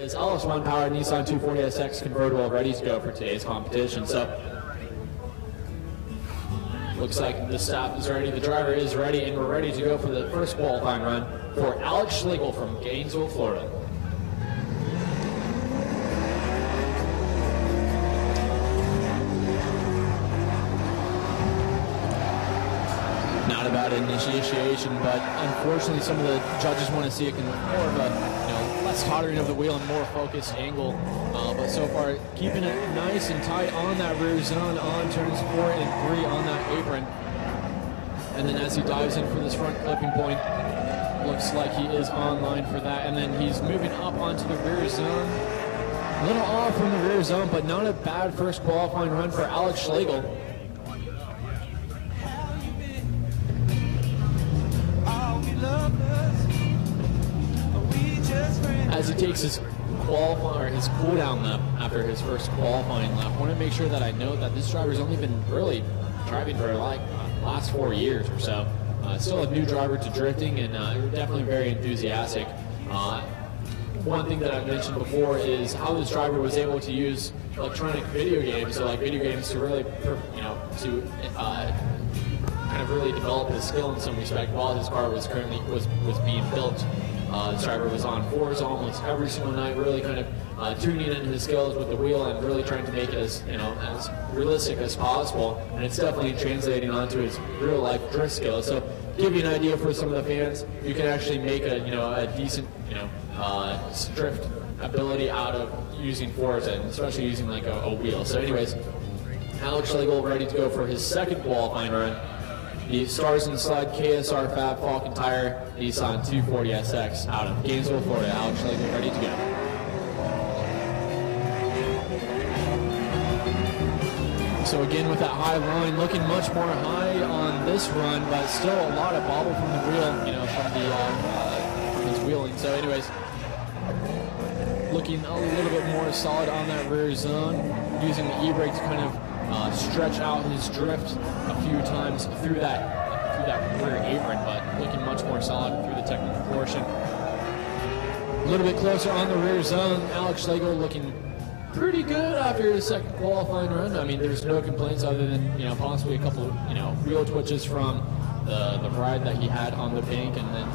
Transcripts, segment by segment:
his LS1 powered Nissan 240SX convertible ready to go for today's competition. So looks like the staff is ready, the driver is ready, and we're ready to go for the first qualifying run for Alex Schlegel from Gainesville, Florida. Not a bad initiation, but unfortunately some of the judges want to see it more of a less tottering of the wheel and more focused angle. But so far keeping it nice and tight on that rear zone on turns 4 and 3 on that apron. And then as he dives in for this front clipping point, looks like he is on line for that. And then he's moving up onto the rear zone. A little off from the rear zone, but not a bad first qualifying run for Alex Schlegel. As he takes his cool down lap after his first qualifying lap, I want to make sure that I note that this driver's only been really driving for like last 4 years or so. Still a new driver to drifting, and definitely very enthusiastic. One thing that I've mentioned before is how this driver was able to use electronic video games, so like video games to really, kind of really develop his skill in some respect while his car was being built. This driver was on fours almost every single night, really kind of tuning in his skills with the wheel and really trying to make it as as realistic as possible. And it's definitely translating onto his real life drift skills. So, to give you an idea for some of the fans, you can actually make a decent drift ability out of using fours and especially using like a wheel. So, anyways, Alex Schlegel ready to go for his second qualifying run. The Stars and Slide KSR Fab Falcon Tire Nissan 240SX out of Gainesville, Florida. Alex Schlegel ready to go. So again with that high line, looking much more high on this run, but still a lot of bobble from the wheel, from his wheeling. So anyways, looking a little bit more solid on that rear zone, using the e-brake to kind of stretch out his drift a few times through that rear apron, but looking much more solid through the technical portion. A little bit closer on the rear zone, Alex Schlegel looking pretty good after his second qualifying run. I mean, there's no complaints other than possibly a couple of wheel twitches from the ride that he had on the bank, and then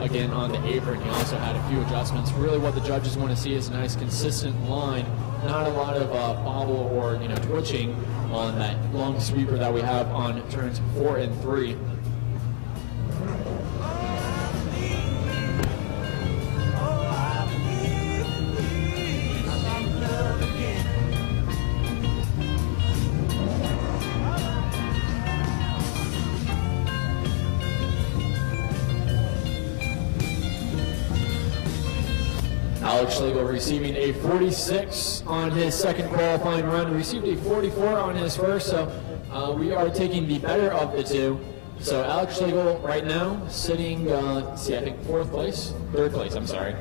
again on the apron he also had a few adjustments. Really what the judges want to see is a nice consistent line, not a lot of bobble or twitching on that long sweeper that we have on turns 4 and 3. Alex Schlegel receiving a 46 on his second qualifying run, received a 44 on his first, so we are taking the better of the two. So Alex Schlegel right now sitting, I think third place, I'm sorry.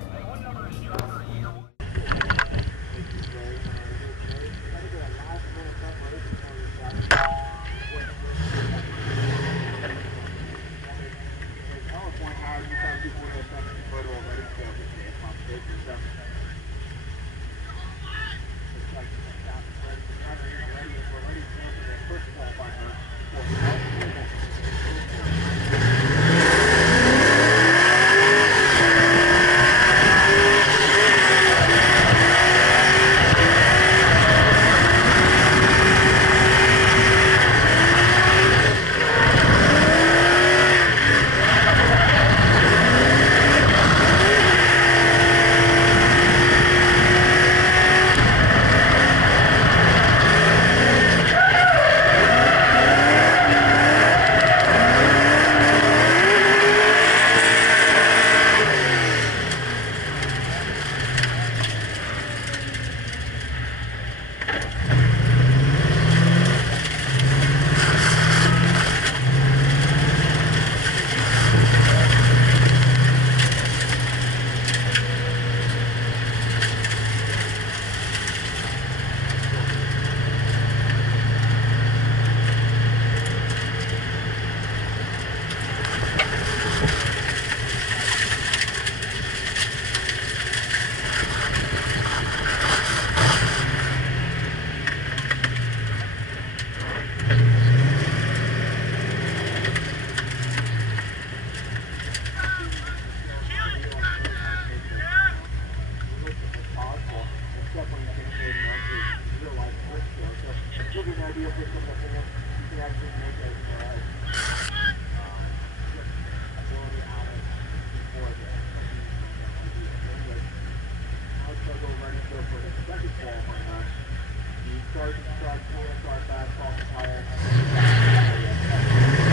The start and start full start fast off the tire.